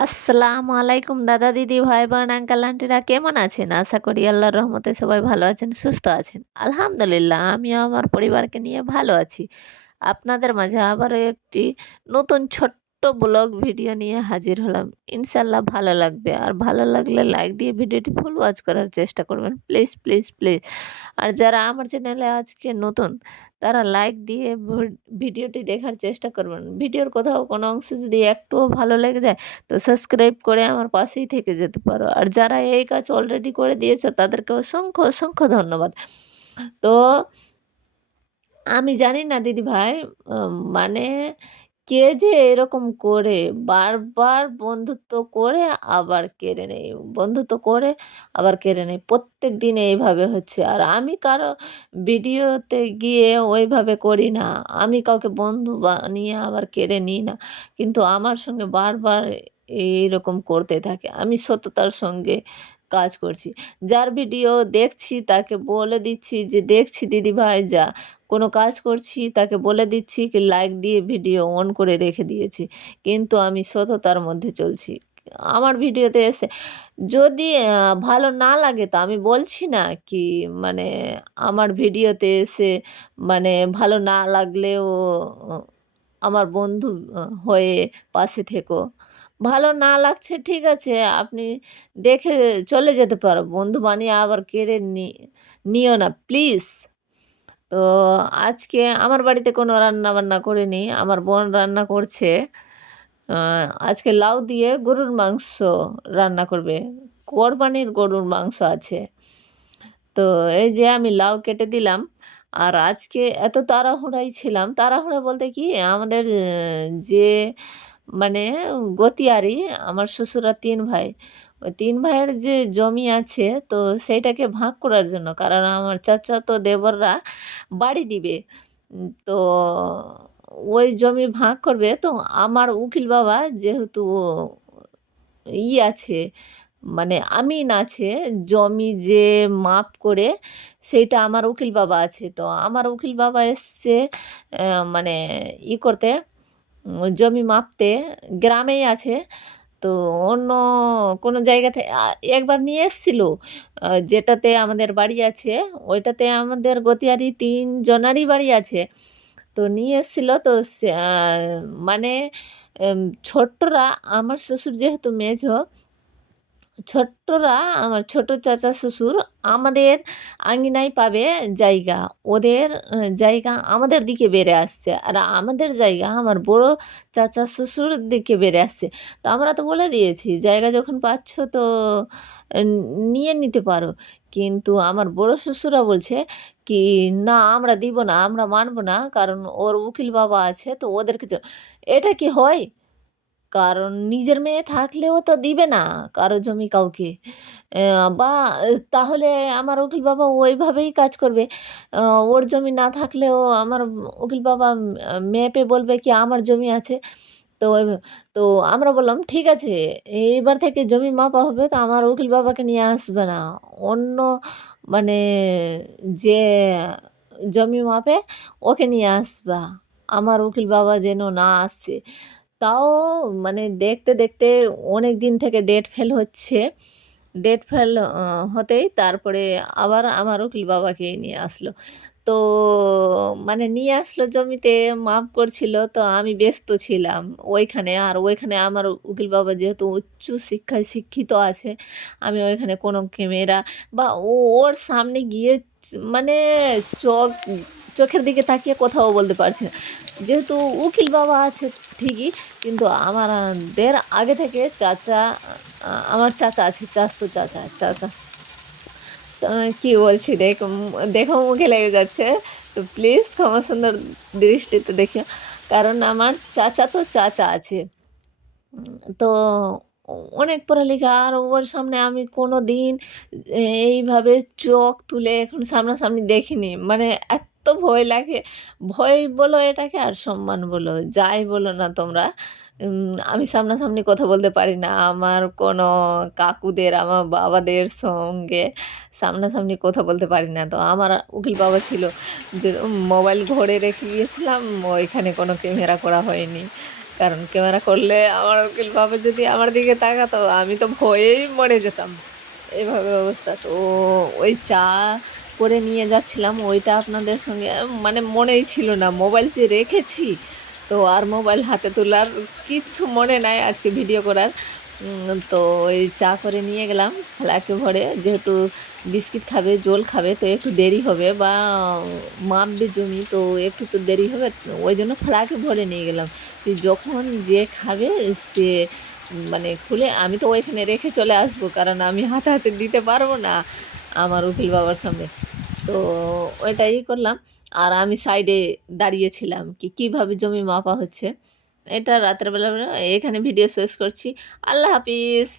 আসসালামু আলাইকুম দাদা, দিদি ভাই বোন আঙ্কাল আন্টিরা কেমন আছেন? আশা করি আল্লাহর রহমতে সবাই ভালো আছেন, সুস্থ আছেন। আলহামদুলিল্লাহ, আমিও আমার পরিবারকে নিয়ে ভালো আছি। আপনাদের মাঝে আবারও একটি নতুন ছোট্ট ব্লগ ভিডিও নিয়ে হাজির হলাম। ইনশাল্লাহ ভালো লাগবে। আর ভালো লাগলে লাইক দিয়ে ভিডিওটি ফুল ওয়াচ করার চেষ্টা করবেন। প্লিজ প্লিজ প্লিজ আর যারা আমার চ্যানেলে আজকে নতুন, তারা লাইক দিয়ে ভিডিওটি দেখার চেষ্টা করবেন। ভিডিওর কোথাও কোনো অংশ যদি একটুও ভালো লেগে যায়, তো সাবস্ক্রাইব করে আমার পাশেই থেকে যেতে পারো। আর যারা এই কাজ অলরেডি করে দিয়েছ, তাদেরকে অসংখ্য অসংখ্য ধন্যবাদ। তো আমি জানি না দিদি ভাই মানে কে যে এরকম করে বারবার বন্ধুত্ব করে আবার কেড়ে নেয়, বন্ধুত্ব করে আবার কেড়ে নেয়। প্রত্যেক দিন এইভাবে হচ্ছে। আর আমি কারও ভিডিওতে গিয়ে ওইভাবে করি না। আমি কাউকে বন্ধু বানিয়ে আবার কেড়ে নিই না। কিন্তু আমার সঙ্গে বারবার এইরকম করতে থাকে। আমি সততার সঙ্গে কাজ করছি। যার ভিডিও দেখছি তাকে বলে দিচ্ছি যে, দেখছি দিদি ভাই, যা। কোনো কাজ করছি তাকে বলে দিচ্ছি কি লাইক দিয়ে ভিডিও অন করে রেখে দিয়েছি। কিন্তু আমি সততার মধ্যে চলছি। আমার ভিডিওতে এসে যদি ভালো না লাগে তো আমি বলছি না কি মানে আমার ভিডিওতে এসে মানে ভালো না লাগলেও আমার বন্ধু হয়ে পাশে থেকো। ভালো না লাগছে, ঠিক আছে, আপনি দেখে চলে যেতে পারো। বন্ধু বানিয়ে আবার কেড়ে নিও না, প্লিজ। তো আজকে আমার বাড়িতে কোনো রান্না বান্না করিনি, আমার বোন রান্না করছে। আজকে লাউ দিয়ে গরুর মাংস রান্না করবে। কোরবানির গরুর মাংস আছে। তো এই যে আমি লাউ কেটে দিলাম, আর আজকে এত তাড়াহুড়াই ছিলাম। তাড়াহুড়া বলতে কি? আমাদের যে মানে গতিয়ারি আমার শ্বশুরা তিন ভাই। ওই তিন ভাইয়ের যে জমি আছে, তো সেইটাকে ভাগ করার জন্য, কারণ আমার চাচাতো দেবররা বাড়ি দিবে। তো ওই জমি ভাগ করবে। তো আমার উকিল বাবা যেহেতু ই আছে মানে আমিন আছে, জমি যে মাপ করে সেইটা আমার উকিল বাবা আছে। তো আমার উকিল বাবা এসছে মানে ই করতে জমি মাপতে গ্রামেই আছে। তো অন্য কোনো জায়গা থেকে একবার নিয়ে এসেছিল যেটাতে আমাদের বাড়ি আছে, ওইটাতে আমাদের গতিয়ারি তিনজনারই বাড়ি আছে। তো নিয়ে এসেছিল, তো মানে ছোট্টরা, আমার শ্বশুর যেহেতু মেঝো ছোট্টরা, আমার ছোট চাচা শ্বশুর আমাদের আঙিনায় পাবে জায়গা। ওদের জায়গা আমাদের দিকে বেড়ে আসছে আর আমাদের জায়গা আমার বড় চাচা শ্বশুর দিকে বেড়ে আসছে। তো আমরা তো বলে দিয়েছি, জায়গা যখন পাচ্ছ তো নিয়ে নিতে পারো। কিন্তু আমার বড় শ্বশুরা বলছে কি, না, আমরা দিব না, আমরা মানবো না, কারণ ওর উকিল বাবা আছে, তো ওদেরকে তো-" এটা কি হয়? কারণ নিজের মেয়ে থাকলেও তো দিবে না কারও জমি কাউকে। বা তাহলে আমার উকিল বাবা ওইভাবেই কাজ করবে। ওর জমি না থাকলেও আমার উকিল বাবা মেপে বলবে কি আমার জমি আছে। তো তো আমরা বললাম, ঠিক আছে, এইবার থেকে জমি মাপা হবে, তো আমার উকিল বাবাকে নিয়ে আসবে না। অন্য মানে যে জমি মাপে ওকে নিয়ে আসবা। আমার উকিল বাবা যেন না আসছে তাও মানে দেখতে দেখতে অনেক দিন থেকে ডেট ফেল হচ্ছে। ডেট ফেল হতেই তারপরে আবার আমার উকিল বাবাকে নিয়ে আসলো। তো মানে নিয়ে আসলো জমিতে মাপ করছিল, তো আমি ব্যস্ত ছিলাম। ওইখানে আর ওইখানে আমার উকিল বাবা যেহেতু উচ্চ শিক্ষায় শিক্ষিত আছে, আমি ওইখানে কোনো ক্যামেরা বা ওর সামনে গিয়ে মানে চোখ চোখের দিকে তাকিয়ে কোথাও বলতে পারছি না। যেহেতু উকিল বাবা আছে ঠিকই, কিন্তু আমাদের আগে থেকে চাচা, আমার চাচা আছে চাচতো চাচা চাচা। কী বলছি, দেখ, দেখো মুখে লেগে যাচ্ছে। তো প্লিজ ক্ষমা সুন্দর দৃষ্টিতে দেখিও। কারণ আমার চাচা তো চাচা আছে। তো অনেক পড়ালেখা, আর ওর সামনে আমি কোনো দিন এইভাবে চোখ তুলে এখন সামনাসামনি দেখিনি। মানে এত ভয় লাগে। ভয় বলো এটাকে আর সম্মান বলো, যাই বলো না তোমরা। আমি সামনাসামনি কথা বলতে পারি না। আমার কোনো কাকুদের, আমার বাবাদের সঙ্গে সামনাসামনি কথা বলতে পারি না। তো আমার উকিল বাবা ছিল যে মোবাইল ঘরে রেখে গিয়েছিলাম, ওইখানে কোনো ক্যামেরা করা হয়নি। কারণ ক্যামেরা করলে আমার উকিল বাবা যদি আমার দিকে তাকাতো, আমি তো ভয়েই মরে যেতাম। এভাবে অবস্থা। তো ওই চা করে নিয়ে যাচ্ছিলাম, ওইটা আপনাদের সঙ্গে মানে মনেই ছিল না। মোবাইল যে রেখেছি, তো আর মোবাইল হাতে তোলার কিচ্ছু মনে নাই আজকে ভিডিও করার। তো ওই চা করে নিয়ে গেলাম ফ্লাকে ভরে যেহেতু বিস্কিট খাবে, জল খাবে, তো একটু দেরি হবে বা মাপবে জমি, তো একটু তো দেরি হবে, ওই জন্য ফ্লাকে ভরে নিয়ে গেলাম। যখন যে খাবে, সে মানে খুলে, আমি তো ওইখানে রেখে চলে আসব, কারণ আমি হাতে হাতে দিতে পারব না। আমার উকিল বাবার সঙ্গে তো ওইটাই করলাম। আর আমি সাইডে দাঁড়িয়েছিলাম কি, কীভাবে জমি মাপা হচ্ছে। এটা রাতের বেলা, এখানে ভিডিও শেষ করছি। আল্লাহ হাফিজ।